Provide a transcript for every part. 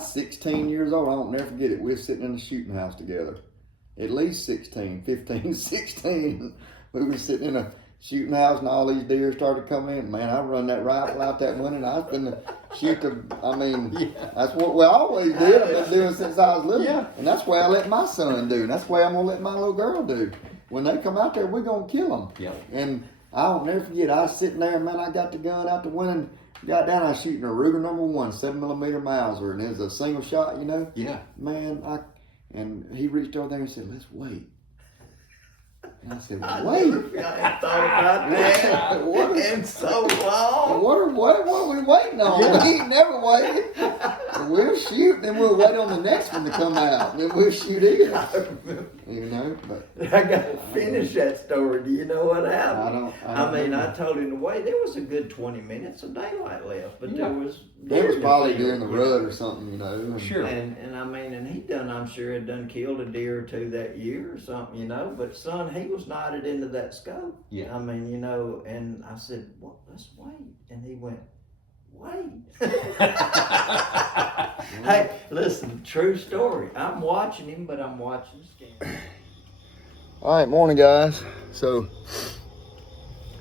was 16 years old. I won't never forget it. We were sitting in the shooting house together. At least 16, 15, 16. We were sitting in a shooting house and all these deer started coming in. Man, I run that rifle out that window and I was finna shoot that's what we always did. I've been doing since I was little. Yeah. And that's what I let my son do. And that's what I'm going to let my little girl do. When they come out there, we're going to kill them. Yeah. And I won't never forget, I was sitting there, man, I got the gun out the window and got down, I was shooting a Ruger #1, 7mm Mauser, and it was a single shot, you know? Yeah. Man, and he reached over there and said, let's wait. And I said, wait. I thought about that in so long. What are we waiting on? Yeah. We ain't never waited. We'll shoot, then we'll wait on the next one to come out. Then we'll shoot it. You know, but I got to finish that story. Do you know what happened? I mean, I told him to wait. There was a good 20 minutes of daylight left, but there was probably during the rut or something, you know. Sure. And I mean, and I'm sure had done killed a deer or two that year or something, you know. But son, he was knotted into that scope. Yeah. I mean, you know, and I said, well, let's wait. And he went, wait. Hey, listen, true story. I'm watching him, but I'm watching Scan. All right, morning, guys. So,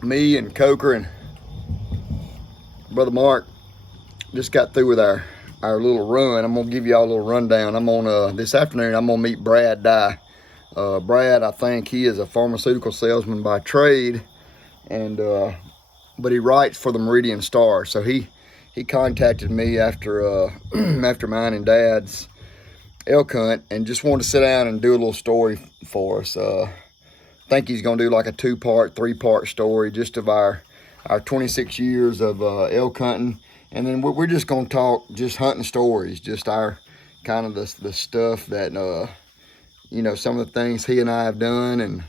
me and Coker and Brother Mark just got through with our little run. I'm gonna give y'all a little rundown. I'm on this afternoon. I'm gonna meet Brad Dye. Brad, I think he is a pharmaceutical salesman by trade, and but he writes for the Meridian Star. So he contacted me after after mine and Dad's elk hunt and just wanted to sit down and do a little story for us. I think he's gonna do like a 2-part, 3-part story just of our 26 years of elk hunting, and then we're just gonna talk just hunting stories, just our kind of the stuff that you know, some of the things he and I have done, and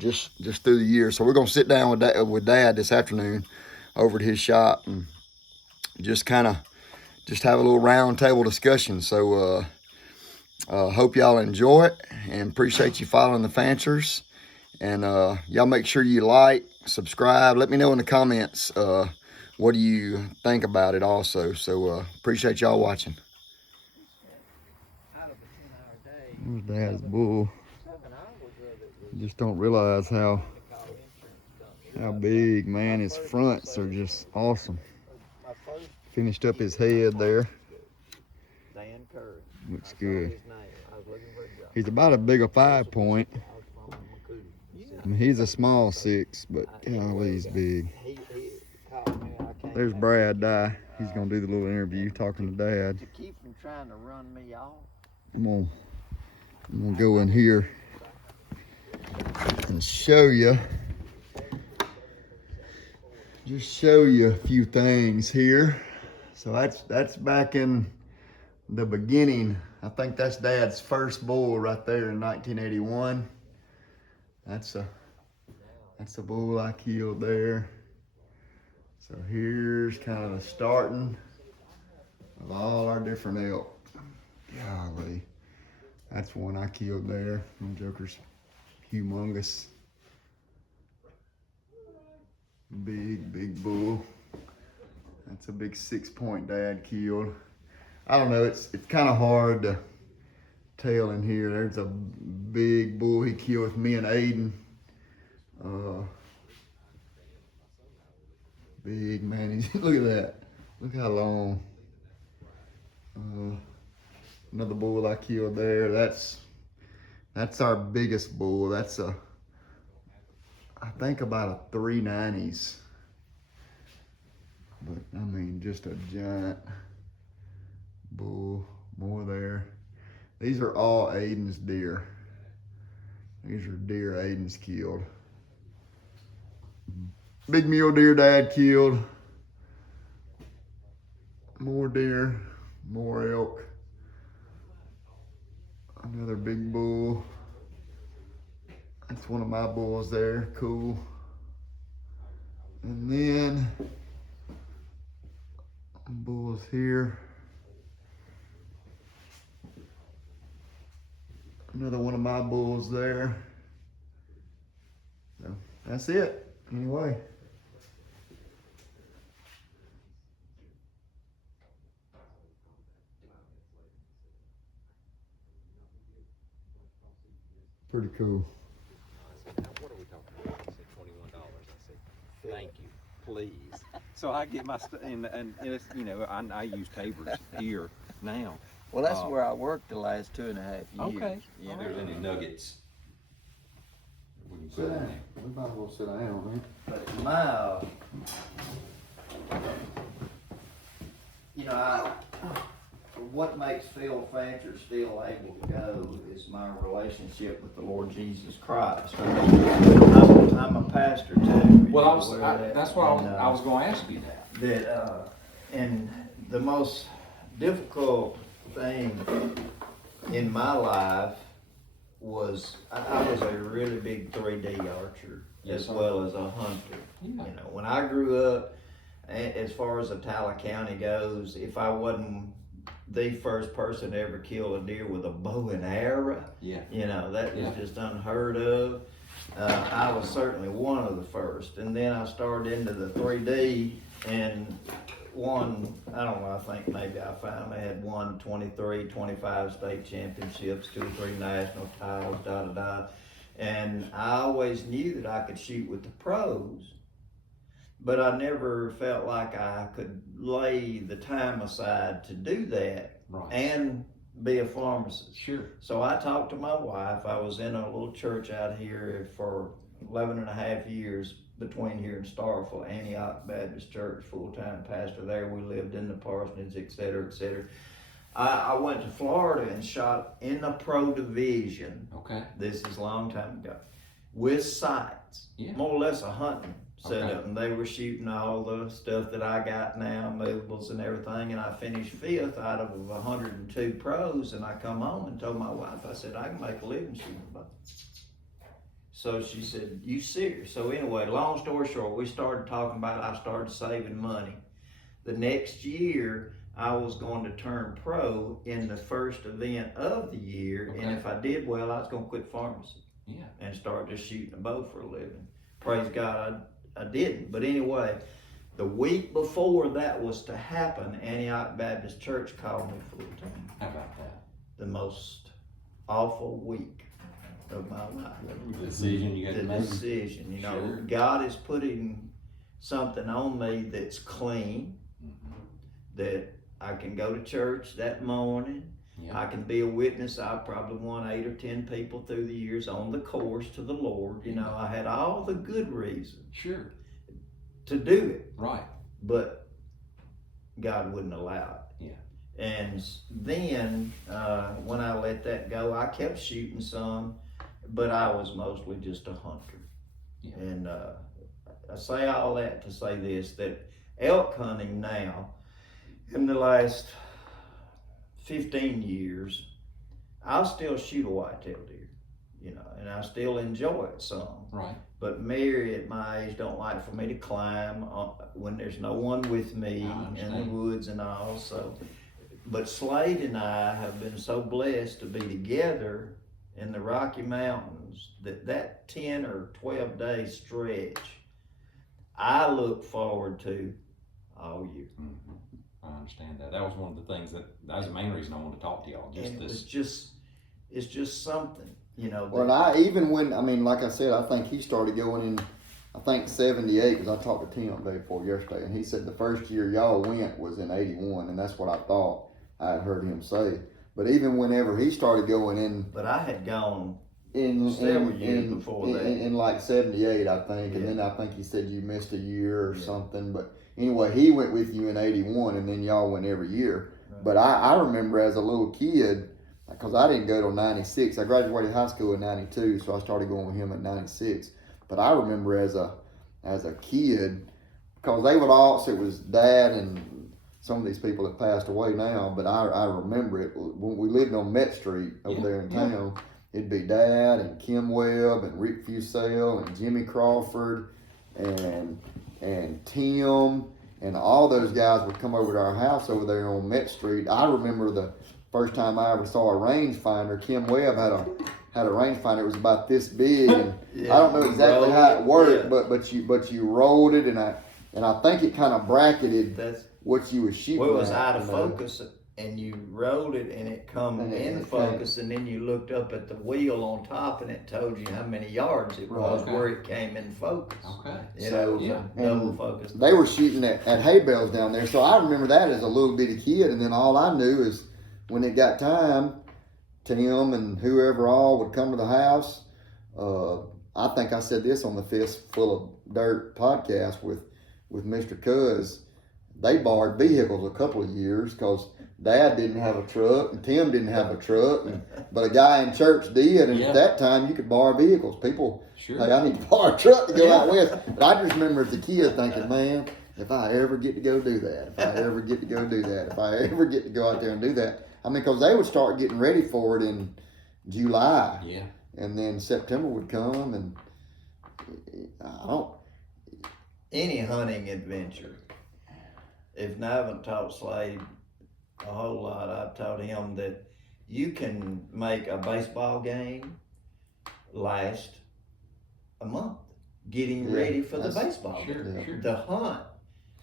just through the years. So we're gonna sit down with Dad this afternoon over at his shop and just have a little round table discussion. So hope y'all enjoy it and appreciate you following the Fancers. And y'all make sure you like, subscribe. Let me know in the comments what do you think about it also. So appreciate y'all watching. There's Dad's bull. You just don't realize how big, man. His fronts are just awesome. Finished up his head there. Looks good. He's about as big a 5-point. I mean, he's a small 6, but golly, he's big. There's Brad Dye. He's gonna do the little interview talking to Dad. To keep from trying to run me off. I'm gonna go in here and show you a few things here. So that's back in the beginning. I think that's Dad's first bull right there in 1981. That's a bull I killed there. So here's kind of the starting of all our different elk. Golly, that's one I killed there. Them jokers humongous. Big bull. That's a big 6-point Dad killed. I don't know, it's kind of hard to tell in here. There's a big bull he killed with me and Aiden. Big, man. Look at that. Look how long. Another bull I killed there. That's our biggest bull. That's I think about a 390s. But I mean, just a giant bull. More there. These are all Aiden's deer. These are deer Aiden's killed. Big mule deer Dad killed. More deer, more elk. Another big bull. That's one of my bulls there, cool. And then bulls here. Another one of my bulls there. So that's it, anyway. Pretty cool. I said, now what are we talking about? He said, $21. I said, thank you, please. So I get my stuff, and it's, you know, I use Tabor's here now. Well, that's where I worked the last 2.5 years. Okay. You know? If there's any nuggets, we can Sit put in down. there. We might as well sit down on here. But my, you know, what makes Phil Fancher still able to go is my relationship with the Lord Jesus Christ. I mean, I'm a pastor too. Well, that's what I was going to ask you that. And the most difficult thing in my life was I was a really big 3D archer Yes, as sir. well as a hunter. Yeah. You know, when I grew up, as far as Attala County goes, if I wasn't the first person to ever kill a deer with a bow and arrow, Yeah. you know, that was Yeah. just unheard of. I was certainly one of the first, and then I started into the 3D and won, I don't know, I think maybe I finally had won 23, 25 state championships, 2 or 3 national titles, and I always knew that I could shoot with the pros, but I never felt like I could lay the time aside to do that Right. and be a pharmacist. Sure. So I talked to my wife. I was in a little church out here for 11 and a half years between here and Starkville, Antioch Baptist Church, full-time pastor there. We lived in the parsonage, et cetera, et cetera. I went to Florida and shot in the pro division. Okay. This is a long time ago. With sights. Yeah. More or less a hunting setup. Okay. And they were shooting all the stuff that I got now, movables and everything. And I finished 5th out of 102 pros. And I come home and told my wife, I said, I can make a living shooting a bow. So she said, you serious? So anyway, long story short, we started talking about it. I started saving money. The next year, I was going to turn pro in the first event of the year. Okay. And if I did well, I was going to quit pharmacy. Yeah. And start just shooting a bow for a living. Praise God, I didn't. But anyway, the week before that was to happen, Antioch Baptist Church called me full time. How about that? The most awful week of my life. The decision you got The to make. decision, you know, Sure. God is putting something on me that's clean, Mhm. that I can go to church that morning. Yeah. I can be a witness. I probably won 8 or 10 people through the years on the course to the Lord. You know, I had all the good reasons Sure. to do it, Right. but God wouldn't allow it. Yeah. And then when I let that go, I kept shooting some, but I was mostly just a hunter. Yeah. And I say all that to say this, that elk hunting now, in the last 15 years, I'll still shoot a whitetail deer, you know, and I still enjoy it some. Right. But Mary at my age don't like for me to climb when there's no one with me I in the understand. woods and all. So, but Slade and I have been so blessed to be together in the Rocky Mountains that 10 or 12 day stretch, I look forward to all year. Mm-hmm. I understand that. That was one of the things that was the main reason I wanted to talk to y'all. Just And this. it's just something, you know. Well, and like I said, I think he started going in, I think 78, because I talked to Tim day before yesterday, and he said the first year y'all went was in 81, and that's what I thought I had heard him say. But even whenever he started going in, But I had gone in several years before that. in like 78, I think, and Yeah. then I think he said you missed a year or Yeah. something. But anyway, he went with you in 81, and then y'all went every year. Right. But I remember as a little kid, because I didn't go till 96. I graduated high school in 92, so I started going with him at 96. But I remember as a kid, because they would all, so it was Dad and some of these people have passed away now, but I remember it when we lived on Met Street over there in town. It'd be Dad and Kim Webb and Rick Fusell and Jimmy Crawford and Tim and all those guys would come over to our house over there on Met Street. I remember the first time I ever saw a rangefinder. Kim Webb had a rangefinder. It was about this big, and Yeah, I don't know exactly how it worked, yeah. but you rolled it, and I think it kind of bracketed That's what you was shooting. well, it was at, out of you know. focus and you rolled it and it come And in it focus, and then you looked up at the wheel on top and it told you how many yards it was Okay. where it came in focus. Okay. You know, it was Yeah. a double focus. They were shooting at hay bales down there, so I remember that as a little bitty kid. And then all I knew is when it got time, Tim and whoever all would come to the house. I think I said this on the Fistful of Dirt podcast with Mr. Cuz. They borrowed vehicles a couple of years because Dad didn't have a truck and Tim didn't have a truck, but a guy in church did. And Yeah. at that time, you could borrow vehicles. People, Sure. hey, I need to borrow a truck to go out west. But I just remember as a kid thinking, man, if I ever get to go do that, if I ever get to go do that, if I ever get to go out there and do that. I mean, because they would start getting ready for it in July. Yeah. And then September would come, and I don't. Any hunting adventure. If I haven't taught Slade a whole lot, I've taught him that you can make a baseball game last a month, getting Yeah, ready for the that's- baseball game. Sure. Yeah. Sure. The hunt,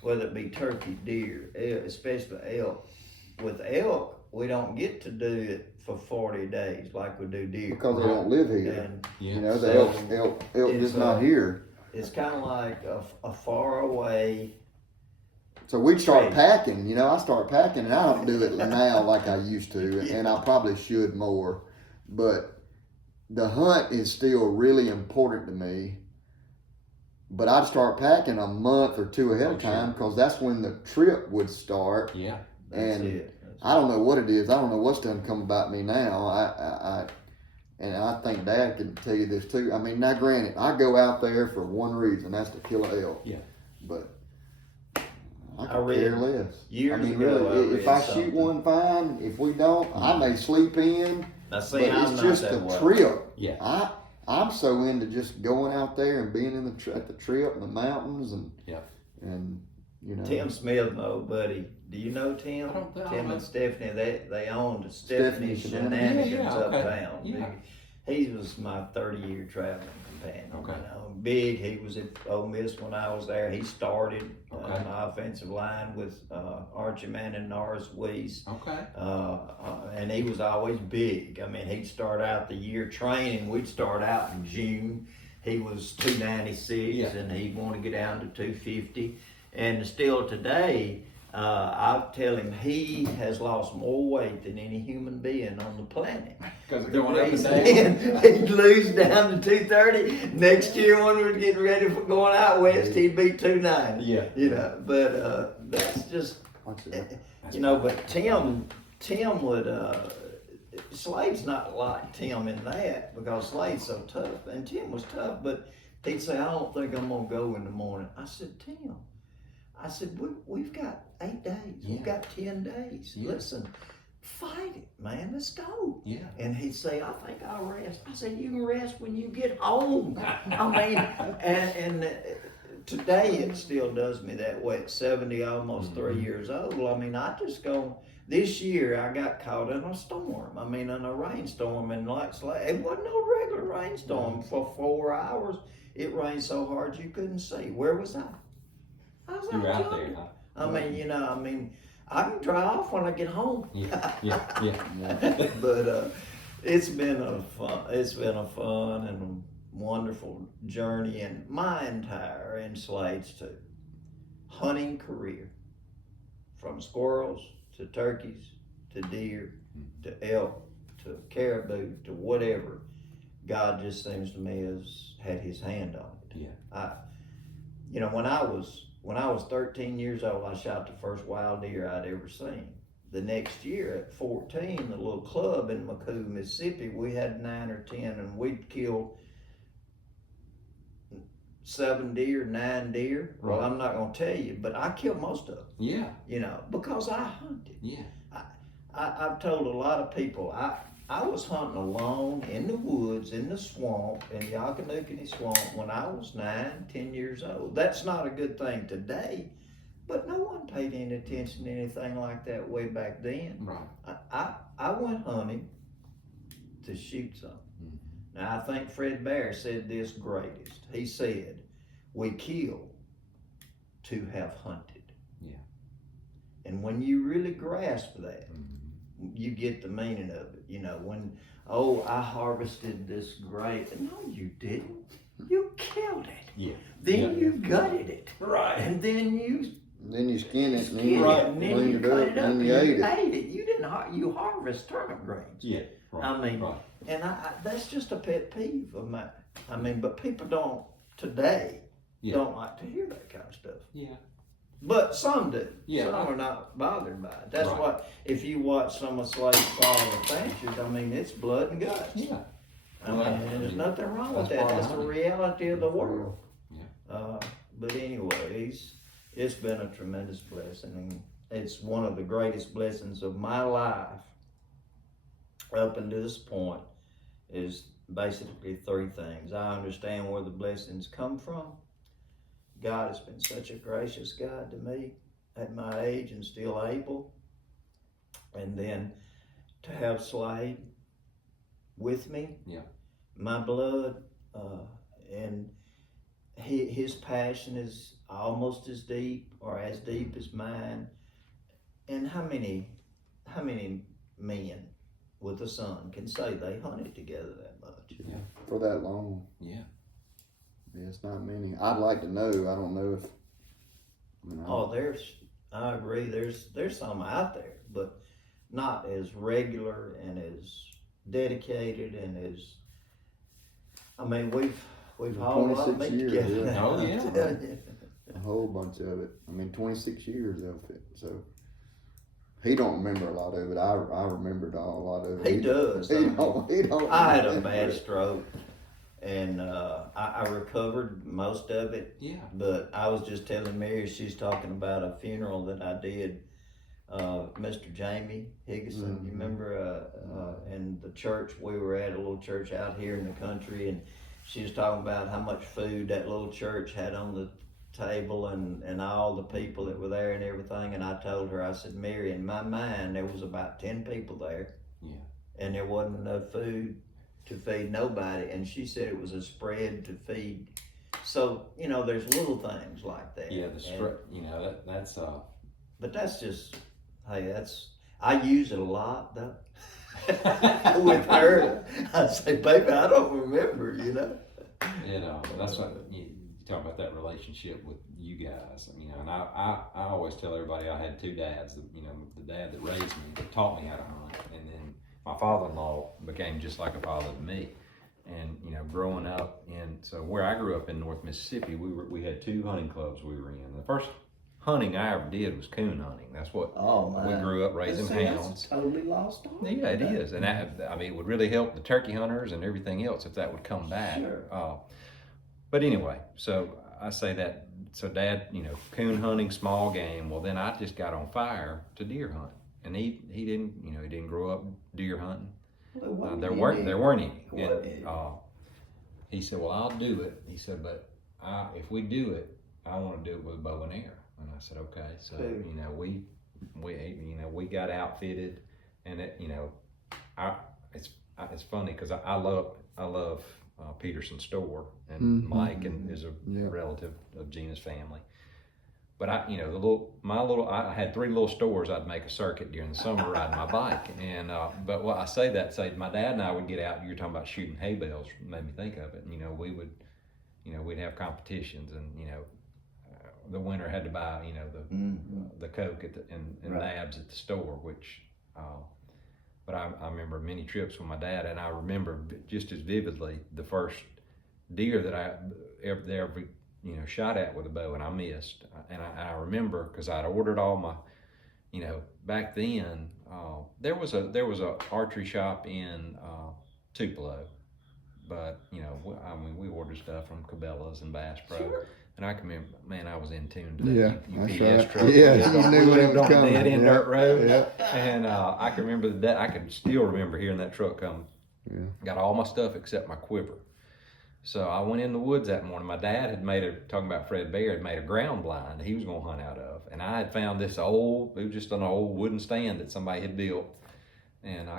whether it be turkey, deer, especially elk. With elk, we don't get to do it for 40 days like we do deer. Because they don't live here. And Yeah. You know, the So, elk it's, just not here. it's kind of like a far away. So we'd start Right. packing. You know, I start packing, and I don't do it now like I used to, and I probably should more. But the hunt is still really important to me. But I'd start packing a month or two ahead of Sure. time because that's when the trip would start. Yeah. That's And it. I don't know what it is. I don't know what's done come about me now. And I think Dad can tell you this too. I mean, now granted, I go out there for one reason, that's to kill an elk. Yeah. But I I could read care less. Years I mean, ago, really, if read I shoot something. one, fine. If we don't, I may sleep in. Now, But see, I'm it's not just that the way. trip. Yeah. I'm so into just going out there and being in at the trip in the mountains and Yeah. and you know. Tim Smith, my old buddy. Do you know Tim? I don't Tim know. and Stephanie, they owned Stephanie Stephanie Shenanigans. Shenanigans Yeah, okay. uptown. Yeah. He was my 30-year traveling companion. Okay. You know, big. He was at Ole Miss when I was there. He started Okay. my offensive line with Archie Manning and Norris Weiss. Okay. And he was always big. I mean, he'd start out the year training. We'd start out in June. He was 296, Yeah. and he'd want to get down to 250. And still today, I tell him he has lost more weight than any human being on the planet. Because they're going up and He's down. saying he'd lose down to 230. Next year, when we're getting ready for going out west, he'd be 290. Yeah. You know, but that's just, Watch it. you know, but Tim would, Slade's not like Tim in that because Slade's so tough. And Tim was tough, but he'd say, I don't think I'm going to go in the morning. I said, Tim, we've got 8 days. Yeah. We've got 10 days. Yeah. Listen, fight it, man. Let's go. Yeah. And he'd say, I think I'll rest. I said, you can rest when you get home. I mean, and today it still does me that way at 70, almost 3 years old. I mean, I just go, this year I got caught in a storm. I mean, in a rainstorm, and like it wasn't no regular rainstorm. For 4 hours, it rained so hard you couldn't see. Where was I? I was You were out jogging. there, huh? I mean, I can dry off when I get home. Yeah. Yeah. Yeah. But it's been a fun and wonderful journey, and my entire and Slade's too hunting career, from squirrels to turkeys to deer to elk to caribou to whatever. God just seems to me has had His hand on it. Yeah. When I was 13 years old, I shot the first wild deer I'd ever seen. The next year at 14, the little club in McCoo, Mississippi, we had 9 or 10, and we'd kill 7 deer, 9 deer. Well, Right. I'm not going to tell you, but I killed most of them, Yeah. because I hunted. Yeah. I've told a lot of people, I was hunting alone in the woods, in the swamp, in the Occonookee Swamp when I was 9, 10 years old. That's not a good thing today, but no one paid any attention to anything like that way back then. Right. I went hunting to shoot something. Mhm. Now, I think Fred Bear said this greatest. He said, we kill to have hunted. Yeah. And when you really grasp that, you get the meaning of it. You know, when, oh, I harvested this grape. No, you didn't. You killed it. Yeah. Then you gutted it. Right. And then you Then you skin it, and then you and then clean you it cut up, it and up then and you ate it. ate it. You didn't you harvest turnip greens. Yeah. Right. I mean, right. and I that's just a pet peeve of mine. I mean, but people today don't like to hear that kind of stuff. Yeah. But some do. Yeah. Some are not bothered by it. That's Right. why, if you watch some of Slade's Fall of the Fanchers, I mean, it's blood and guts. Yeah. I mean, and there's nothing wrong with That's that. part of That's the hunting. reality of the world. Yeah. But anyway, it's been a tremendous blessing. And it's one of the greatest blessings of my life up until this point is basically three things. I understand where the blessings come from. God has been such a gracious God to me at my age and still able. And then to have Slade with me, my blood, and his passion is almost as deep or as deep as mine. And how many men with a son can say they hunted together that much? Yeah. For that long. Yeah. Yeah, it's not many. I'd like to know. I don't know if. I agree. There's some out there, but not as regular and as dedicated and as. I mean, we've hauled a lot of 26 meat years, together. yeah. now, Oh, yeah. I tell you. A whole bunch of it. I mean, 26 years of it. So he don't remember a lot of it. I remembered a lot of it. He does. He don't. I had a remember bad it. stroke, and I recovered most of it. Yeah. But I was just telling Mary, she's talking about a funeral that I did. Mr. Jamie Higginson, you remember? In the church we were at, a little church out here in the country, and she was talking about how much food that little church had on the table and all the people that were there and everything. And I told her, I said, Mary, in my mind, there was about 10 people there. Yeah. And there wasn't enough food to feed nobody. And she said it was a spread to feed. So, you know, there's little things like that. Yeah. And- That's But that's just, hey, I use it a lot though. With her, I say, baby, I don't remember, you know. that's what you talk about, that relationship with you guys. You know, and I always tell everybody I had two dads. The dad that raised me, taught me how to hunt, and then my father-in-law became just like a father to me. And growing up so where I grew up in North Mississippi, we had two hunting clubs we were in. The first hunting I ever did was coon hunting. That's what we grew up raising hounds. Totally lost on. Yeah, it is, and it would really help the turkey hunters and everything else if that would come back. Sure. But anyway, so I say that. So Dad, coon hunting, small game. Well, then I just got on fire to deer hunt, and he didn't grow up deer hunting. There weren't any. And, he said, "Well, I'll do it." He said, "But if we do it, I want to do it with a bow and arrow." And I said, "Okay." So we got outfitted, and it's funny because I love Peterson's store, and Mike is a relative of Gina's family. But I had three little stores. I'd make a circuit during the summer riding my bike, and but what I say my dad and I would get out. You're talking about shooting hay bales, made me think of it. And, we would, we'd have competitions, and the winner had to buy the Coke and Nabs at the store, which. But I remember many trips with my dad, and I remember just as vividly the first deer that I ever shot at with a bow, and I missed. And I remember because I'd ordered all my, back then there was a archery shop in Tupelo, but we ordered stuff from Cabela's and Bass Pro. Sure. And I can remember, man, I was in tune to that that's UPS right. truck. Yeah, We you knew when it lived was on a coming. dead end Yeah, dirt road. yeah. And I can remember that. I can still remember hearing that truck come. Yeah. Got all my stuff except my quiver. So I went in the woods that morning. My dad had talking about Fred Bear, had made a ground blind he was going to hunt out of. And I had found this it was just an old wooden stand that somebody had built. And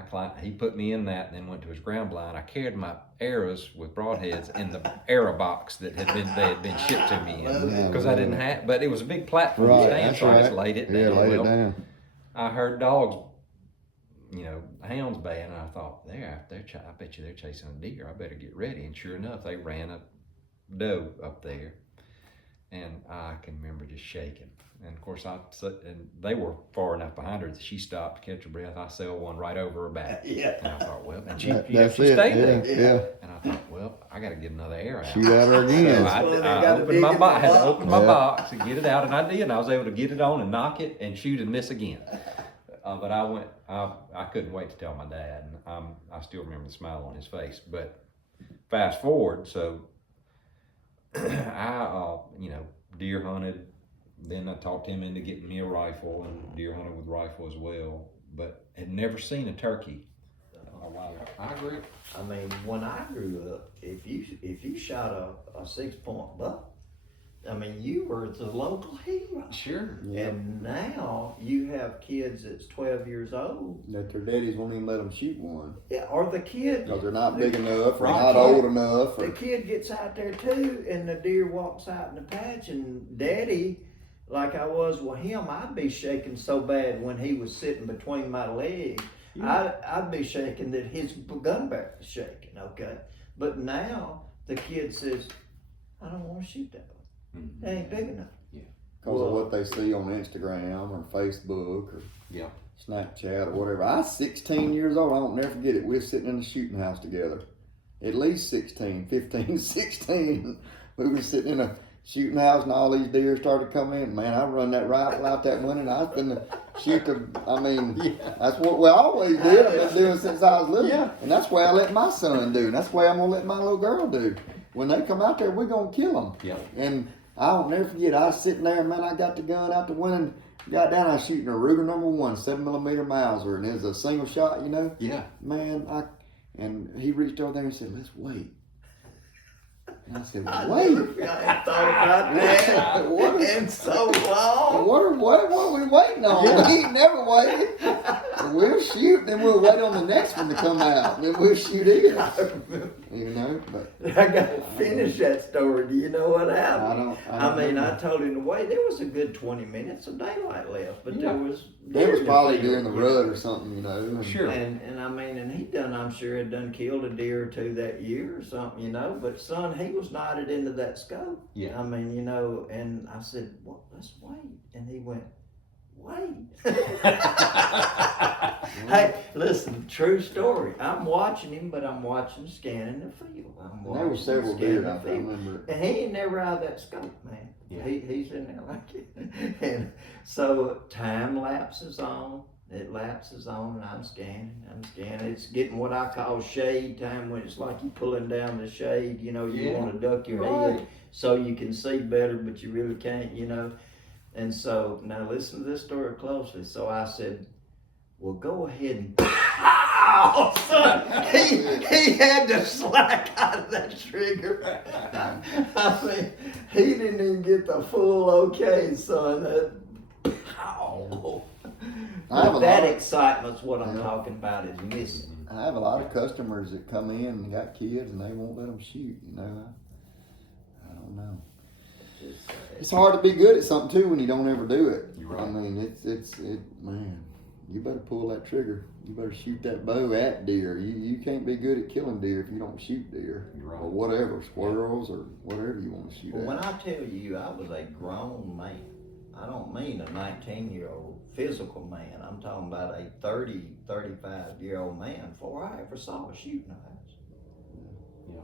he put me in that and then went to his ground blind. I carried my arrows with broadheads in the arrow box they had been shipped to me in, because I didn't have, but it was a big platform Right, stand, that's so I just right. laid it Yeah, down. laid it Well, down. I heard dogs, hounds baying, and I thought, I bet you they're chasing a deer. I better get ready. And sure enough, they ran a doe up there, and I can remember just shaking. And of course, and they were far enough behind her that she stopped to catch her breath. I sailed one right over her back. Yeah. And I thought, well, and she That's stayed it. there. Yeah. And I thought, well, I got to get another arrow out. Shoot at her again. So I Gotta opened dig my in box. I the had to box. open my Yeah. box and get it out, and I did. And I was able to get it on and knock it and shoot and miss again. But I couldn't wait to tell my dad. And I still remember the smile on his face. But fast forward, so I, deer hunted. Then I talked him into getting me a rifle, and deer hunted with rifle as well. But had never seen a turkey. I agree. I mean, when I grew up, if you shot a 6-point buck, I mean, you were the local hero. Sure. And now you have kids that's 12 years old. That their daddies won't even let them shoot one. Yeah, or the kid. Because they're not big enough, or Right. not old enough. The Or, kid gets out there too, and the deer walks out in the patch, and daddy, like I was with him, I'd be shaking so bad when he was sitting between my legs. I'd be shaking that his gun barrel was shaking, okay? But now the kid says, I don't want to shoot that one. Mm-hmm. They ain't big enough. because of what they see on Instagram or Facebook or Snapchat or whatever. I was 16 years old. I won't never forget it. We were sitting in the shooting house together. At least 16, 15, 16. We were sitting in a shooting house and all these deer started coming in. Man, I run that rifle out that window and I was finna shoot that's what we always did. I've been doing since I was little. Yeah. And that's what I let my son do. And that's the way I'm going to let my little girl do. When they come out there, we're going to kill them. Yeah. And I'll never forget, I was sitting there, man, I got the gun out the window and got down, I was shooting a Ruger #1, 7mm Mauser, and it was a single shot, Yeah. Man, and he reached over there and said, let's wait. And I said, wait. I ain't thought about that What? in so long. What are we waiting on? We ain't never waited. We'll shoot, then we'll wait on the next one to come out, then we'll shoot it. But I gotta finish that story. Do you know what happened? I don't know. I told him to wait. There was a good 20 minutes of daylight left, but there was. That was probably deer during the rut or something, and, Sure. And I'm sure had done killed a deer or two that year or something, but son, he was knotted into that scope. Yeah. And I said, well, let's wait. And he went, wait. Hey, listen, true story. I'm watching him, but I'm scanning the field. there were several deer, I remember. And he ain't never out of that scope, man. Yeah. He's in there like it. And so time lapses on. It lapses on, and I'm scanning. It's getting what I call shade time, when it's like you pulling down the shade. You want to duck your head so you can see better, but you really can't. And so now listen to this story closely. So I said, well, go ahead and oh, son, he had to slack out of that trigger. I mean, he didn't even get the full okay, son. That excitement's what I'm talking about, is missing. I have a lot of customers that come in and got kids and they won't let them shoot, I don't know. It's hard to be good at something too when you don't ever do it. You're right. I mean, man, you better pull that trigger. You better shoot that bow at deer. You can't be good at killing deer if you don't shoot deer. You're right. Or whatever, squirrels or whatever you want to shoot Well, at. when I tell you I was a grown man, I don't mean a 19-year-old physical man. I'm talking about a 30, 35-year-old man before I ever saw a shooting house. Yeah.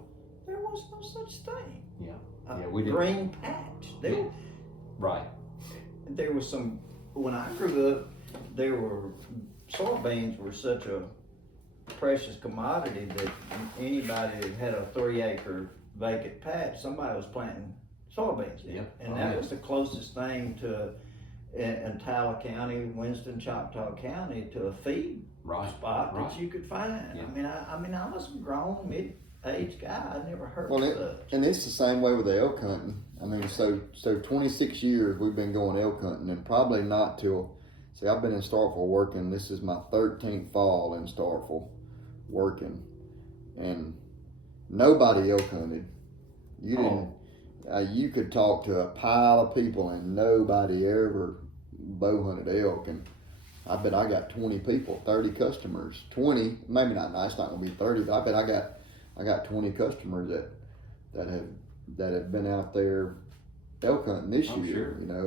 There was no such thing. Yeah. A Yeah, we did. green patch. Right. There was some, when I grew up, soybeans were such a precious commodity that anybody that had a 3-acre vacant patch, somebody was planting soybeans in. Yeah. And that was the closest thing to, in Tyler County, Winston, Choctaw County, to a feed spot that you could find. Yeah. I mean, I was a grown, mid-aged guy. I never heard Well, of such. and it's the same way with the elk hunting. I mean, so 26 years we've been going elk hunting, and probably not till See, I've been in Starkville working. This is my 13th fall in Starkville working, and nobody elk hunted. You didn't. You could talk to a pile of people, and nobody ever bow hunted elk. And I bet I got 20 people, 30 customers, 20. Maybe not. No, it's not gonna be 30, but I bet I got 20 customers that have been out there elk hunting this year. Sure. You know,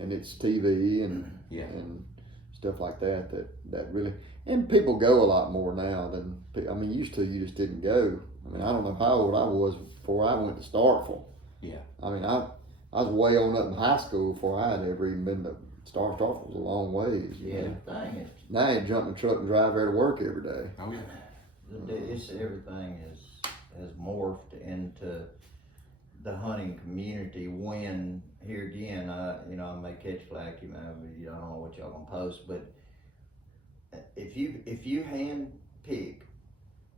and it's TV and Yeah. and stuff like that really, and people go a lot more now than, I mean, used to you just didn't go. I mean, I don't know how old I was before I went to Starkville. Yeah. I mean, I was way on up in high school before I had ever even been to Starkville was a long ways. Yeah, know? dang it. Now you jump in the truck and drive there to work every day. Oh yeah. It's everything has morphed into the hunting community. When here again, I may catch flack, you know, I don't know what y'all gonna post, but if you hand pick,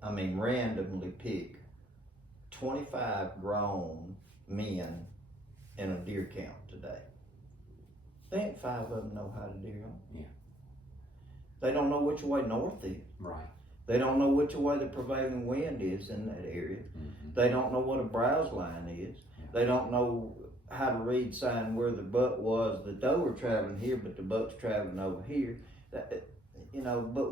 I mean randomly pick 25 grown men in a deer count today, they ain't 5 of them know how to deer hunt. Yeah. They don't know which way north is. Right. They don't know which way the prevailing wind is in that area. Mm-hmm. They don't know what a browse line is. Yeah. They don't know how to read sign where the buck was. The doe were traveling here, but the buck's traveling over here. But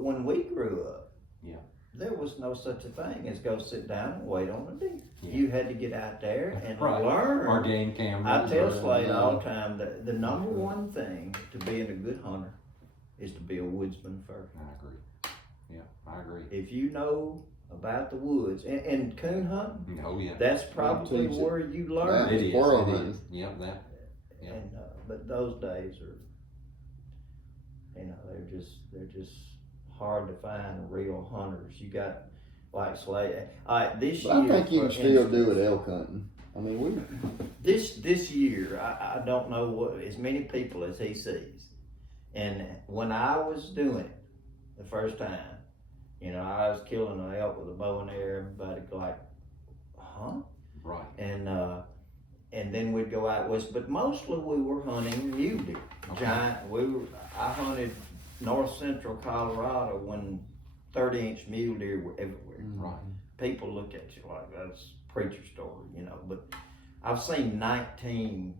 when we grew up, Yeah. there was no such a thing as go sit down and wait on a deer. Yeah. You had to get out there and Right. learn. Or game cameras. I tell or- Slade all the time that the number one thing to being a good hunter is to be a woodsman first. I agree. Yeah, I agree. If you know about the woods and coon hunting, Oh yeah. that's probably teach it. where you learn. That- It is. squirrel It hunting. is. Yep. That. Yeah. And but those days are, they're just hard to find real hunters. You got like Slade. All right, this But year. I think you can for still do instance, it elk hunting. I mean, This year, I don't know what as many people as he sees. And when I was doing it the first time, I was killing an elk with a bow and arrow. Everybody like, huh? Right. And then we'd go out west, but mostly we were hunting mule deer. Okay. I hunted north central Colorado when 30-inch mule deer were everywhere. Right. People look at you like that's a preacher story, but I've seen 19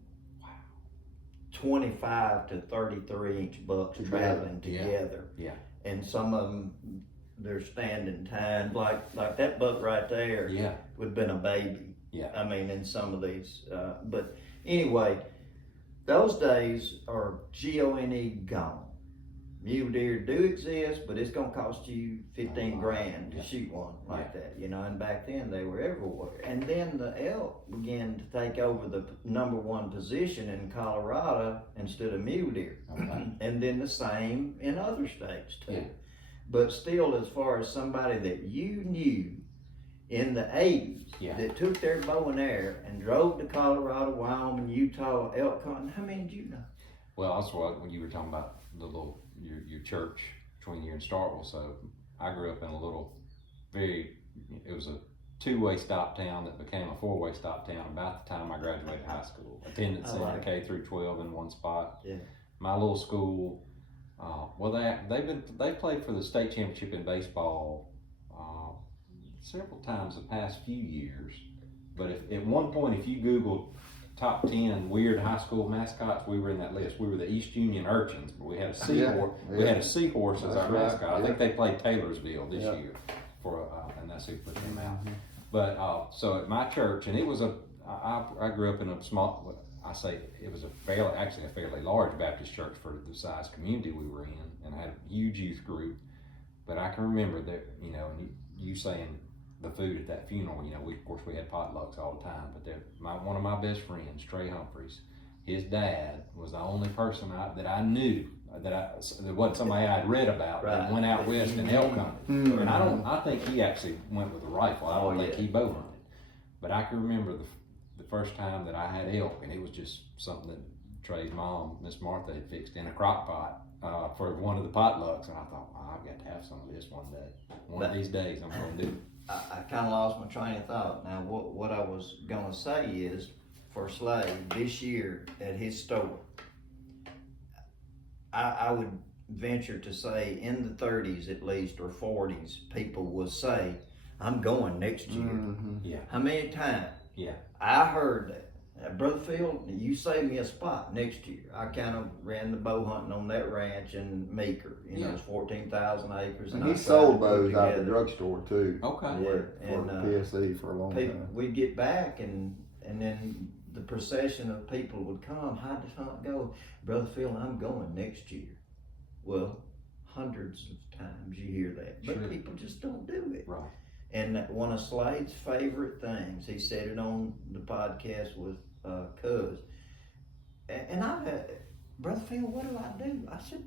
25 to 33-inch bucks traveling Yeah. together. Yeah. And some of them, they're standing timed, like that buck right there Yeah. would have been a baby. Yeah. I mean, in some of these, but anyway, those days are gone. Mule deer do exist, but it's gonna cost you 15 grand to Yeah. shoot one like that, and back then they were everywhere. And then the elk began to take over the number one position in Colorado instead of mule deer. Okay. And then the same in other states too. Yeah. But still, as far as somebody that you knew in the 80s Yeah. that took their bow and arrow and drove to Colorado, Wyoming, Utah, elk hunting, how many did you know? Well, that's what when you were talking about your church between you and Starkville. So I grew up in a little it was a 2-way stop town that became a 4-way stop town about the time I graduated high school. Attendance I like in K through 12 in one spot. Yeah. My little school, they played for the state championship in baseball several times the past few years. But at one point, if you Googled top 10 weird high school mascots, we were in that list. We were the East Union Urchins, but we had a seahorse. Yeah. We had a seahorse as That's our right. mascot. I think they played Taylorsville this Yeah. year and that's who put them out. But so at my church, and it was I grew up in a small. I say it was a fairly large Baptist church for the size community we were in, and I had a huge youth group. But I can remember that, and you saying the food at that funeral, we had potlucks all the time, but one of my best friends, Trey Humphreys, his dad was the only person that I knew that wasn't somebody I'd read about that went out west and elk hunted. Mhm. And I think he actually went with a rifle. I don't think he bow hunted. But I can remember the first time that I had elk, and it was just something that Trey's mom, Miss Martha, had fixed in a crock pot for one of the potlucks, and I thought, I've got to have some of this one day. One of these days I'm going to do it. I kind of lost my train of thought. Now, what I was gonna say is, for Slade, this year at his store, I would venture to say in the 30s at least, or 40s, people will say, I'm going next year. Yeah. How many times? Yeah. I heard that. Brother Phil, you saved me a spot next year. I kind of ran the bow hunting on that ranch in Meeker. You know, it's 14,000 acres. And I he tried sold to put bows out the together- drugstore too. Okay. Yeah, For PSE for a long time. we'd get back and then the procession of people would come. How'd the hunt go? Brother Phil, I'm going next year. Well, hundreds of times you hear that, but Sure. people just don't do it. Right. And one of Slade's favorite things, he said it on the podcast with Cuz. And Brother Phil, what do I do? I said,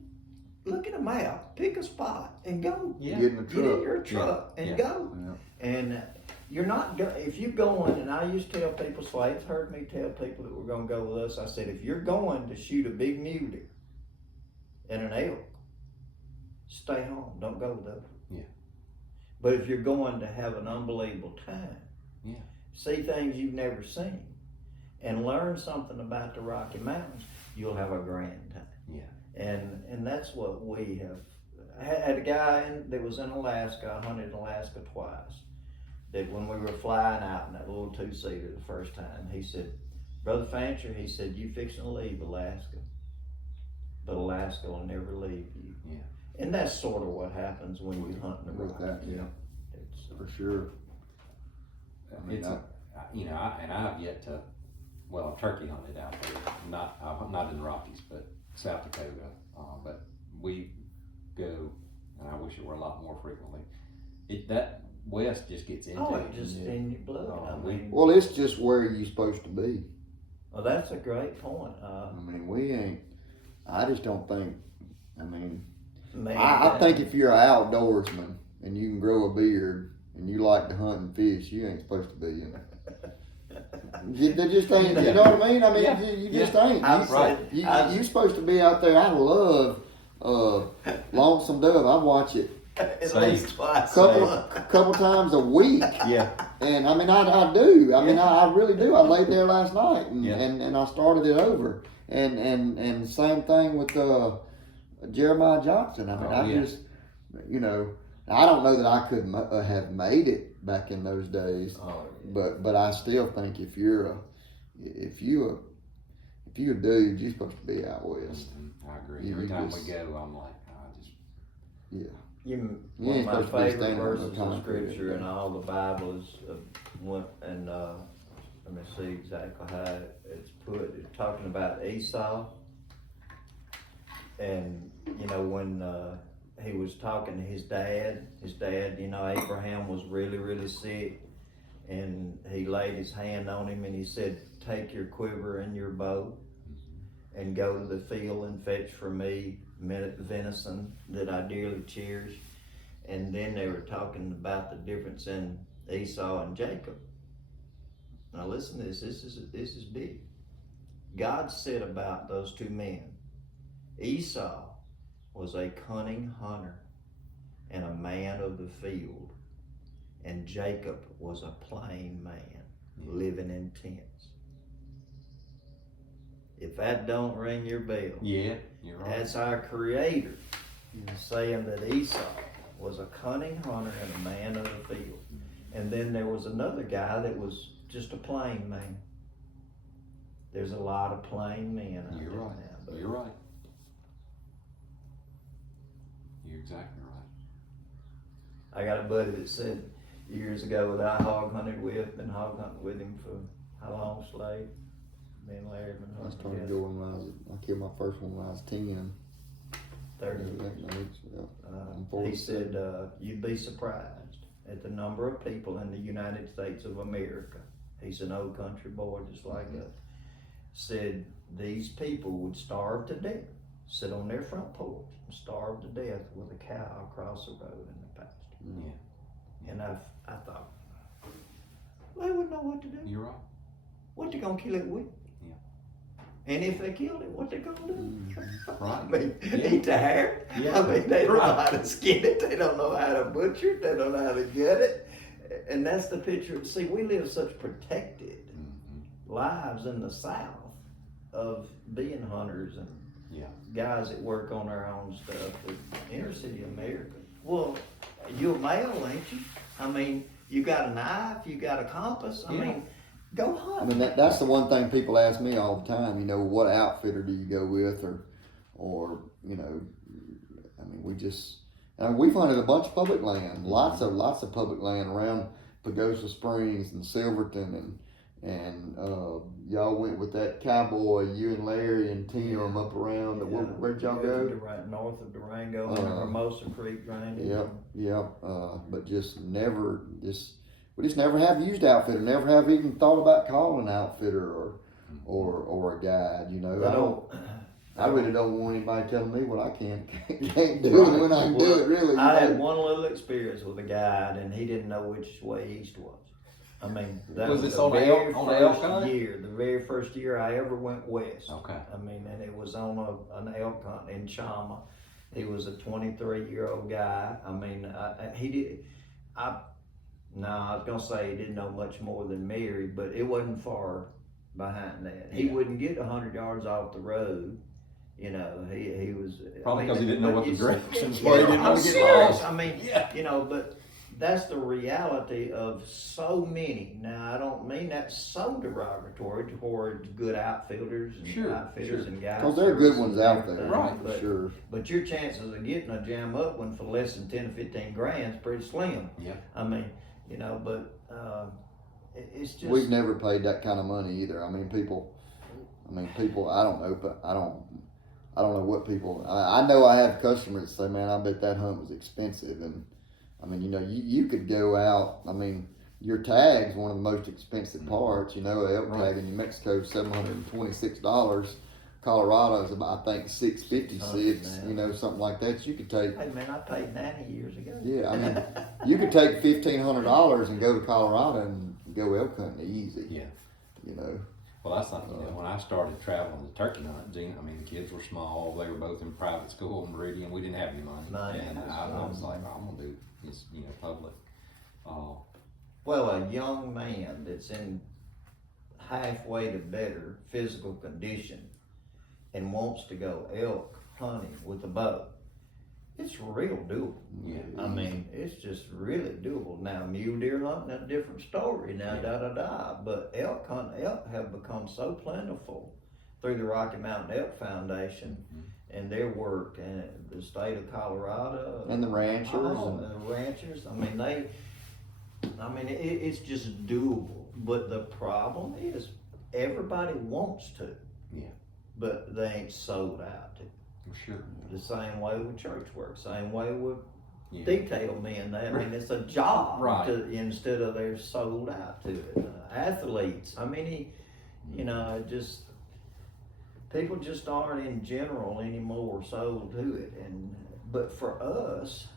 look at a map, pick a spot, and go. Yeah. Get in the Get in truck. your truck and go. Yeah. And you're not if you're going, and I used to tell people, Slade's heard me tell people that were going to go with us. I said, if you're going to shoot a big mule deer and an elk, stay home. Don't go with us. Yeah. But if you're going to have an unbelievable time, Yeah. see things you've never seen, and learn something about the Rocky Mountains, you'll have a grand time. Yeah. And that's what we have. I had a guy that was in Alaska. I hunted in Alaska twice. That when we were flying out in that little 2-seater the first time, he said, Brother Fancher, he said, you fixing to leave Alaska, but Alaska will never leave you. Yeah. And that's sort of what happens when you hunt in the With Rockies. that, yeah. It's, For sure. I mean, It's I've yet to, well, I've turkey hunted out there, not in the Rockies, but South Dakota. But we go, and I wish it were a lot more frequently. That west just gets into oh, it. it just in your blood. I mean, well, it's just where you're supposed to be. well, that's a great point. I mean, we ain't. I just don't think. I mean, Man, I think if you're an outdoorsman and you can grow a beard and you like to hunt and fish, you ain't supposed to be in it. They just ain't. You know what I mean? I mean, Yeah. you just ain't. You're supposed to be out there. I love Lonesome Dove. I watch it at Same. least twice. couple times a week. Yeah. And I mean, I do. I mean, I really do. I laid there last night and, Yeah. and I started it over. And same thing with Jeremiah Johnson. I mean, Oh, I yeah. just, you know, I don't know that I could have made it back in those days. Oh, But I still think if you a dude, you're supposed to be out west. I agree. You Every time just- we go, I'm like, I just. Yeah. You, You one ain't of my supposed to be favorite standing on no verses of concrete. scripture in all the Bible is let me see exactly how it's put. It's talking about Esau, and you know when he was talking to his dad, you know, Abraham was really, really sick, and he laid his hand on him and he said, "Take your quiver and your bow, and go to the field and fetch for me venison that I dearly cherish." And then they were talking about the difference in Esau and Jacob. Now listen to this. This is big. God said about those two men, Esau was a cunning hunter and a man of the field, and Jacob was a plain man living in tents. If that don't ring your bell, Yeah, you're right. that's our Creator saying that Esau was a cunning hunter and a man of the field. And then there was another guy that was just a plain man. There's a lot of plain men out You're there right. now. But You're right. You're exactly right. I got a buddy that said years ago that I hog hunted with, been hog hunting with him for how long, Slade? Me and Larry been I hunting started together. going when I killed my first one when I was 10. 30 That years. age, yeah. I'm He 46. said, you'd be surprised at the number of people in the United States of America. He's an old country boy just like us. Said these people would starve to death, sit on their front porch and starve to death with a cow across the road in the pasture. Yeah. And I thought, they wouldn't know what to do. You're right. What they gonna kill it with? Yeah. And if they killed it, what they gonna do? Right. I mean, Yeah. eat the hair? Yeah. I mean, they don't know Right. how to skin it. They don't know how to butcher it. They don't know how to gut it. And that's the picture. See, we live such protected Mm-hmm. lives in the South of being hunters and Yeah. guys that work on their own stuff, but inner city America. Well, you're a male, ain't you? I mean, you got a knife, you got a compass. I mean, go hunt. I mean, that's the one thing people ask me all the time. You know, what outfitter do you go with, or you know, I mean, we've hunted a bunch of public land, lots of public land around Pagosa Springs and Silverton, and y'all went with that cowboy, you and Larry and Tim up around. Where'd y'all go? Right north of Durango, on the Hermosa Creek drain. Yep. But we just never have used outfitter. Never have even thought about calling an outfitter or a guide. You know, I really don't want anybody telling me what I can't do when I can do it. Really, I had one little experience with a guide, and he didn't know which way east was. I mean, that was this the on very elk first year. The very first year I ever went west. Okay. I mean, and it was on an elk hunt in Chama. He was a 23-year-old guy. I mean, I was gonna say he didn't know much more than Mary, but it wasn't far behind that. He wouldn't get 100 yards off the road. You know, he was probably because he didn't know what the directions were. He didn't want to get lost. I mean, you know, but that's the reality of so many. Now, I don't mean that so derogatory towards good outfielders and outfitters and guys. Because there are good ones out there, right? But, sure. But your chances of getting a jam up one for less than 10 or 15 grand is pretty slim. Yeah. I mean, you know, but it's just. We've never paid that kind of money either. I mean, people. I don't know, but I don't know what people. I know I have customers that say, "Man, I bet that hunt was expensive," and I mean, you know, you could go out. I mean, your tag's one of the most expensive parts. You know, elk tag in New Mexico is $726. Colorado's about, I think, $656. You know, something like that. So you could take. Hey man, I paid 90 years ago. Yeah, I mean, you could take $1,500 and go to Colorado and go elk hunting easy. Yeah. You know. Well, that's not, when I started traveling the turkey hunt, Gene, I mean, the kids were small. They were both in private school in Meridian. We didn't have any money. And I was like, I'm going to do this, you know, public. Well, a young man that's in halfway to better physical condition and wants to go elk hunting with a bow, it's real doable. Yeah. I mean, it's just really doable. Now, mule deer hunting, a different story. Now, but elk hunting, elk have become so plentiful through the Rocky Mountain Elk Foundation and their work in the state of Colorado. And the ranchers. The ranchers. It's just doable. But the problem is everybody wants to. Yeah. But they ain't sold out to. Sure. The same way with church work, same way with detail men. I mean, it's a job instead of they're sold out to it. Athletes, you know, just people just aren't in general anymore sold to it. But for us,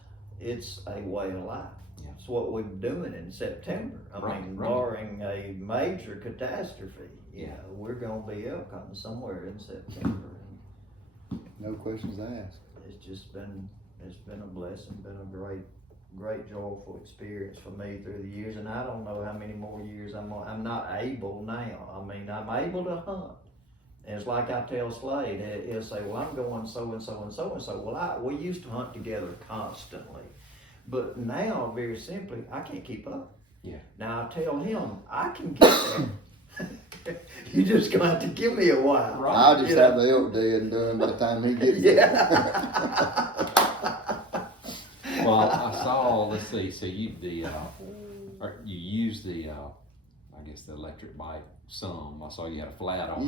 it's a way of life. Yeah. It's what we're doing in September. Barring a major catastrophe, you know, we're gonna be elk hunting somewhere in September. No questions asked. It's been a blessing, been a great joyful experience for me through the years, and I don't know how many more years I'm not able now. I mean, I'm able to hunt. And it's like I tell Slade, he'll say, well, I'm going so and so and so and so. Well, we used to hunt together constantly, but now, very simply, I can't keep up. Yeah. Now I tell him, I can get there. You just gonna have to give me a while. Right. I'll just have the elk dead and done by the time he gets there. Well, I saw. Let's see. So you use the I guess the electric bike some. I saw you had a flat on.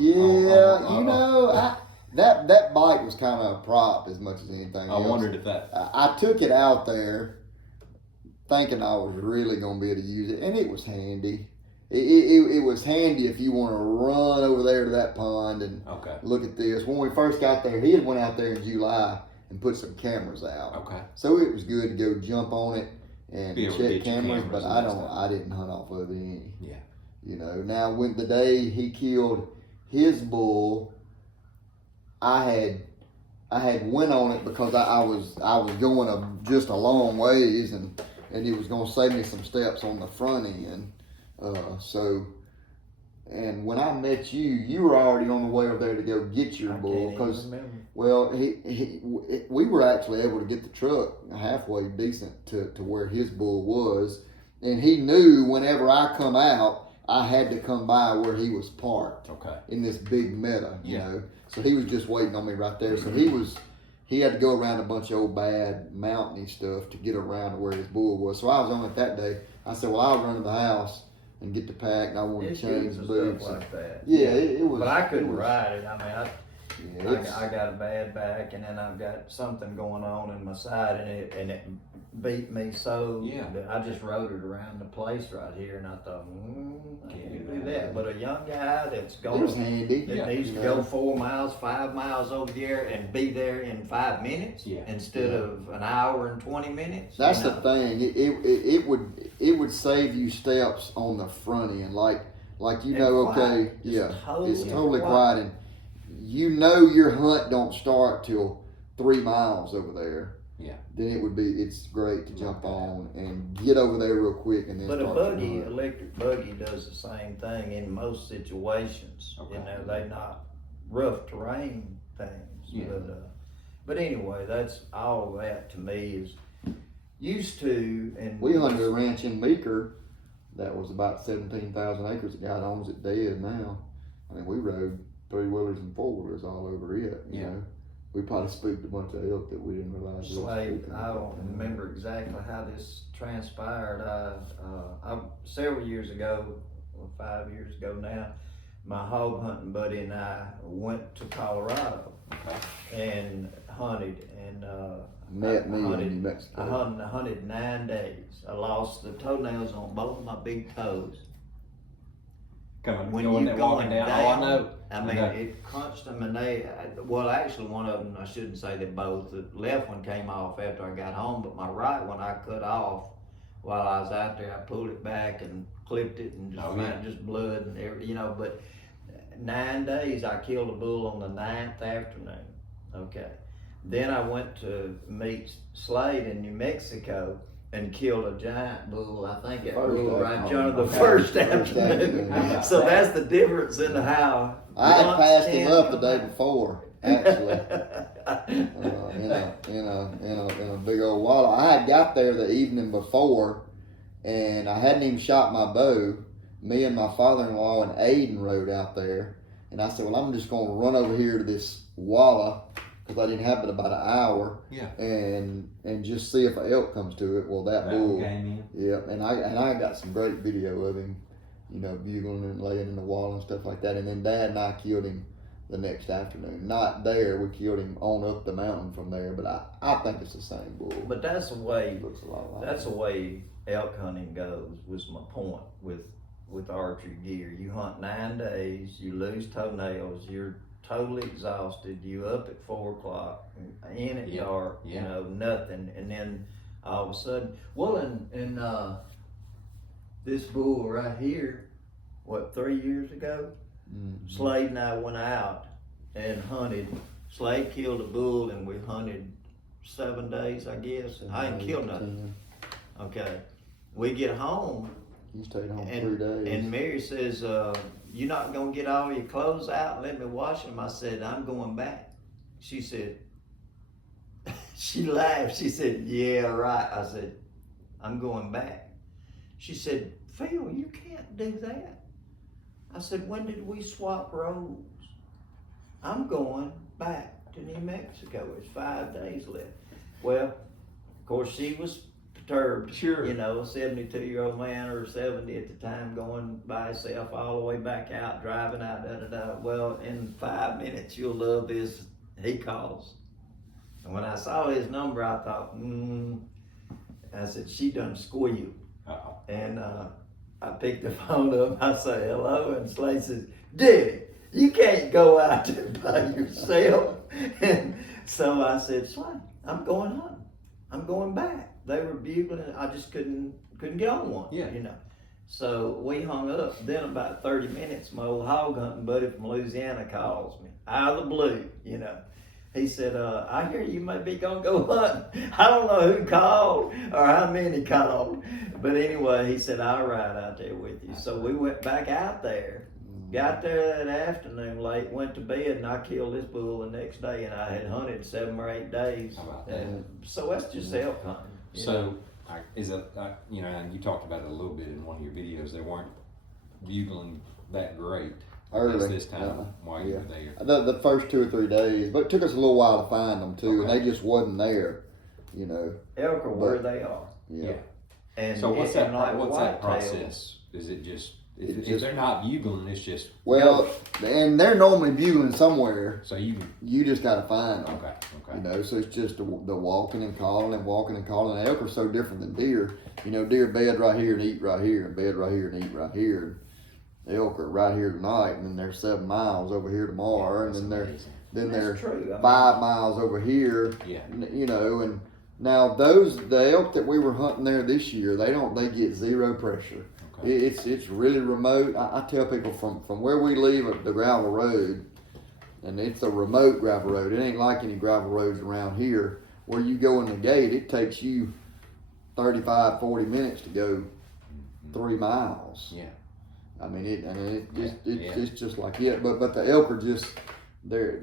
That bike was kind of a prop as much as anything else. I wondered if that. I took it out there thinking I was really gonna be able to use it, and it was handy. It was handy if you want to run over there to that pond and look at this. When we first got there, he had went out there in July and put some cameras out. Okay. So it was good to go jump on it and check cameras, but I didn't hunt off of it any. Yeah. You know, now when the day he killed his bull, I had went on it because I was going just a long ways and it was gonna save me some steps on the front end. So And when I met you, you were already on the way over there to go get your bull. Because, well, we were actually able to get the truck halfway decent to where his bull was. And he knew whenever I come out, I had to come by where he was parked. Okay. In this big meadow, you Yeah. know. So he was just waiting on me right there. So he had to go around a bunch of old bad mountainy stuff to get around to where his bull was. So I was on it that day. I said, well, I'll run to the house and get the pack, and I want to change the boots. Stuff like that. Yeah, it was. But I couldn't it was, ride it. I mean, Yeah, I got a bad back, and then I've got something going on in my side, and it beat me so that I just rode it around the place right here, and I thought, I can't do that. But a young guy that's it was going, handy. that needs to go 4 miles, 5 miles over there and be there in 5 minutes instead of an hour and 20 minutes. That's the thing. It would save you steps on the front end, like you know. Okay, it's totally quiet, and you know your hunt don't start till 3 miles over there. Yeah. Then it's great to jump on and get over there real quick and then But start a your hunt. electric buggy does the same thing in most situations. Okay. You know, they're not rough terrain things. Yeah. But anyway, that's all that to me is used to. And We hunted a ranch in Meeker that was about 17,000 acres. The guy that owns it dead now. I mean, we rode 3-wheelers and 4-wheelers all over it. You know, we probably spooked a bunch of elk that we didn't realize. Slade, I don't remember exactly how this transpired. I several years ago, 5 years ago now, my hog hunting buddy and I went to Colorado and hunted, and Met me in New Mexico. I hunted 9 days. I lost the toenails on both of my big toes. When you're walking down, oh, I know. I mean, it crunched them, and well, actually, one of them, I shouldn't say that both. The left one came off after I got home, but my right one I cut off while I was out there. I pulled it back and clipped it, and just blood and everything, you know. But 9 days, I killed a bull on the 9th afternoon. Okay. Then I went to meet Slade in New Mexico and killed a giant bull. I think that bull right John the first afternoon. So that's the difference in how. I had passed him up the day before, actually. In a big old wallow. I had got there the evening before, and I hadn't even shot my bow. Me and my father-in-law and Aiden rode out there, and I said, well, I'm just going to run over here to this wallow, because I didn't have it about an hour, and just see if an elk comes to it. Well, that bull came in. Yeah, and I got some great video of him, you know, bugling and laying in the wall and stuff like that. And then Dad and I killed him the next afternoon. Not there, we killed him on up the mountain from there. But I think it's the same bull. But that's the way. It looks a lot like that's the way elk hunting goes. Was my point with archery gear. You hunt 9 days, you lose toenails, you're totally exhausted, you up at 4 o'clock, in at dark, you know, nothing, and then all of a sudden, well, and this bull right here, 3 years ago, Slade and I went out and hunted. Slade killed a bull, and we hunted 7 days, I guess. I didn't kill nothing. Okay, we get home. You stayed home 3 days. And Mary says, you're not going to get all your clothes out and let me wash them? I said, I'm going back. She said, she laughed. She said, yeah, right. I said, I'm going back. She said, Phil, you can't do that. I said, when did we swap roles? I'm going back to New Mexico. It's 5 days left. Well, of course, she was perturbed. Sure. You know, a 72-year-old man or 70 at the time going by himself all the way back out, driving out, Well, in 5 minutes, you'll love this. He calls. And when I saw his number, I thought, I said, she done squealed. Uh-oh. And I picked the phone up. I say, hello. And Slade says, Daddy, you can't go out there by yourself. And so I said, Slade, I'm going home. I'm going back. They were bugling, and I just couldn't get on one, you know. So we hung up. Then about 30 minutes, my old hog hunting buddy from Louisiana calls me out of the blue, you know. He said, I hear you may be gonna go hunting. I don't know who called or how many called, but anyway, he said, I'll ride out there with you. So we went back out there, Got there that afternoon late, went to bed, and I killed this bull the next day, and I had hunted 7 or 8 days. How about that? And so that's just elk hunting. you know. So, is it, you know, and you talked about it a little bit in one of your videos, they weren't bugling that great. Early. This time while you were there. The first 2 or 3 days, but it took us a little while to find them too, Okay. and they just wasn't there, you know. Elk are where they are. Yeah. And So what's and that? like What's that whitetail, process? Is it just if, It's if they're not bugling, it's just Well, and they're normally bugling somewhere. so you You just got to find them. okay. You know, so it's just the walking and calling and walking and calling. Elk are so different than deer. You know, deer bed right here and eat right here, and bed right here and eat right here. Elk are right here tonight, and then they're 7 miles over here tomorrow, and then they're That's true. I mean, 5 miles over here. Yeah. You know, and now the elk that we were hunting there this year, they get zero pressure. Okay. It's really remote. I tell people from where we leave the gravel road, and it's a remote gravel road. It ain't like any gravel roads around here. Where you go in the gate, it takes you 35, 40 minutes to go 3 miles. Yeah. I mean, Yeah. it's just like it. But the elk are just they're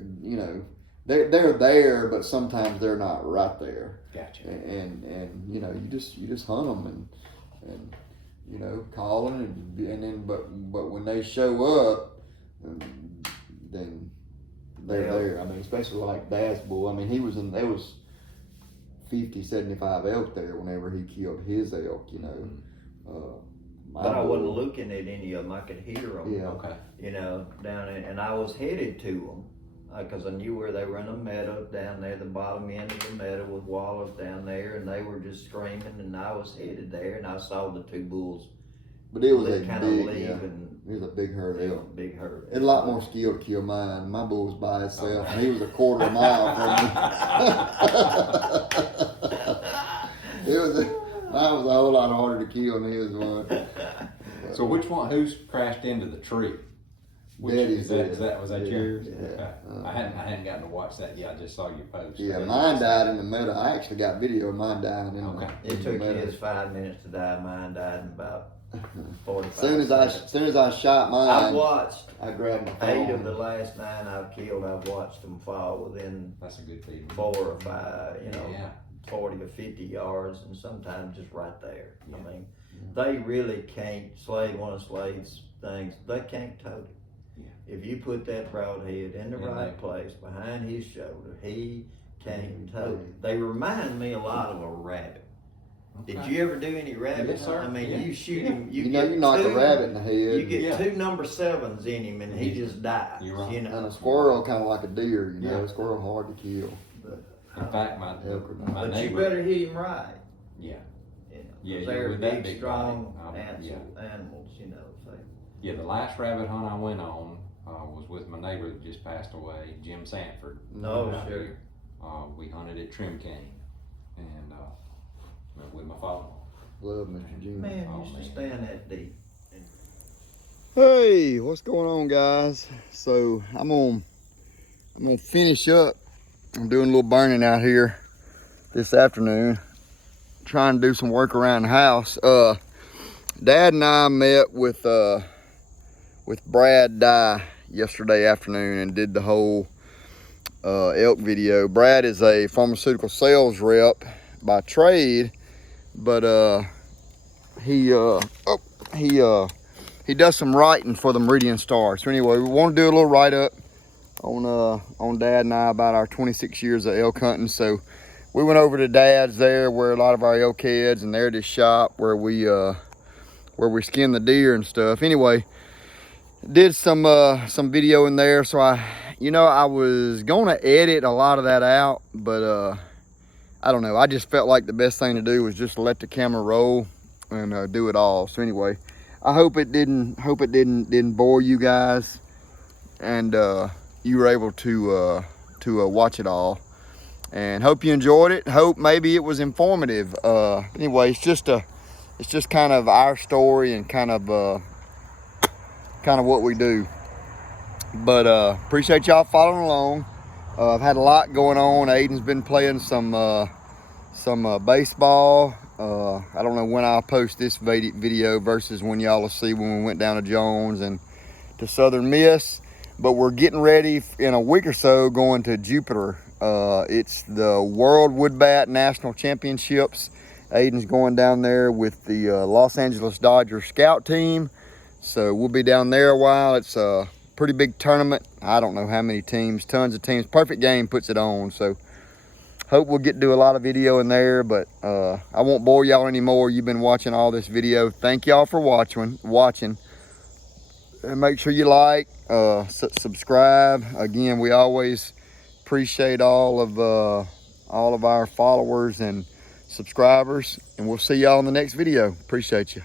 they're there, but sometimes they're not right there. Gotcha. And you know you just hunt them and you know calling and then but when they show up, then they're there. I mean, especially like Dad's bull. I mean, there was 50, 75 elk there whenever he killed his elk. You know. But I wasn't looking at any of them. I could hear them. Yeah. Okay. You know, down in, and I was headed to them because I knew where they were in the meadow down there, the bottom end of the meadow with wallows down there, and they were just screaming, and I was headed there, and I saw the 2 bulls. But it was a kind of big, leave, yeah, and it was a big herd of elk. big herd. It's a lot more skill to kill mine. My bull was by himself, and he was a quarter mile from me. Mine was a whole lot harder to kill than his one. So which one? Who's crashed into the tree? Daddy's was did. that Yeah, yours? yeah. Okay. I hadn't gotten to watch that yet. I just saw your post. Yeah, mine died in the meadow. I actually got video of mine dying in Okay. the It took meadow. his 5 minutes to die. Mine died in about 45 As soon as I shot I've mine, watched I grabbed my 8 of phone. the last 9 I've killed. I've watched them fall within That's a good feeling. 4 or 5, you know, Yeah. 40 or 50 yards, and sometimes just right there. Yeah. I mean, they really can't. Slade, one of Slade's things, they can't tote it. Yeah. If you put that broadhead in the Yeah, right place behind his shoulder, he can't tote it. They remind me a lot of a rabbit. Okay. Did you ever do any rabbit? Yes, sir. I mean, Yeah. you shoot him. You know, get you knock a 2 rabbit in the head. You get Yeah. 2 number 7s in him, and he Yeah. just dies. You're right. You And know. a squirrel kind of like a deer, you know. Yeah. A squirrel hard to kill. In fact, my But you neighbor. better hit him right. Yeah. You know, Yeah, 'cause yeah, they're with that big, big strong body, animals. You know. So. Yeah, the last rabbit hunt I went on was with my neighbor that just passed away, Jim Sanford. Oh, out sure. here. We hunted at Trim Cane, and with my father. Love Mr. Junior. Man, Oh, used man. to stand that deep. Hey, what's going on, guys? So I'm gonna finish up. I'm doing a little burning out here this afternoon, trying to do some work around the house. Dad and I met with Brad Dye yesterday afternoon and did the whole elk video. Brad is a pharmaceutical sales rep by trade, but he does some writing for the Meridian Star. So anyway, we want to do a little write-up on Dad and I about our 26 years of elk hunting. So we went over to Dad's there where a lot of our elk heads, and they're at his shop where we skin the deer and stuff. Anyway, did some video in there. So I was gonna edit a lot of that out, but I don't know. I just felt like the best thing to do was just let the camera roll and do it all. So anyway, I hope it didn't bore you guys, and you were able to watch it all, and hope you enjoyed it. Hope maybe it was informative. Anyway, it's just kind of our story and kind of what we do. But appreciate y'all following along. I've had a lot going on. Aiden's been playing some baseball. I don't know when I'll post this video versus when y'all will see when we went down to Jones and to Southern Miss, but we're getting ready in a week or so going to Jupiter. It's the World Wood Bat National Championships. Aiden's going down there with the Los Angeles Dodgers scout team. So we'll be down there a while. It's a pretty big tournament. I don't know how many teams, tons of teams. Perfect Game puts it on. So hope we'll get to do a lot of video in there, but I won't bore y'all anymore. You've been watching all this video. Thank y'all for watching. And make sure you like, subscribe. Again, we always appreciate all of our followers and subscribers, and we'll see y'all in the next video. Appreciate you.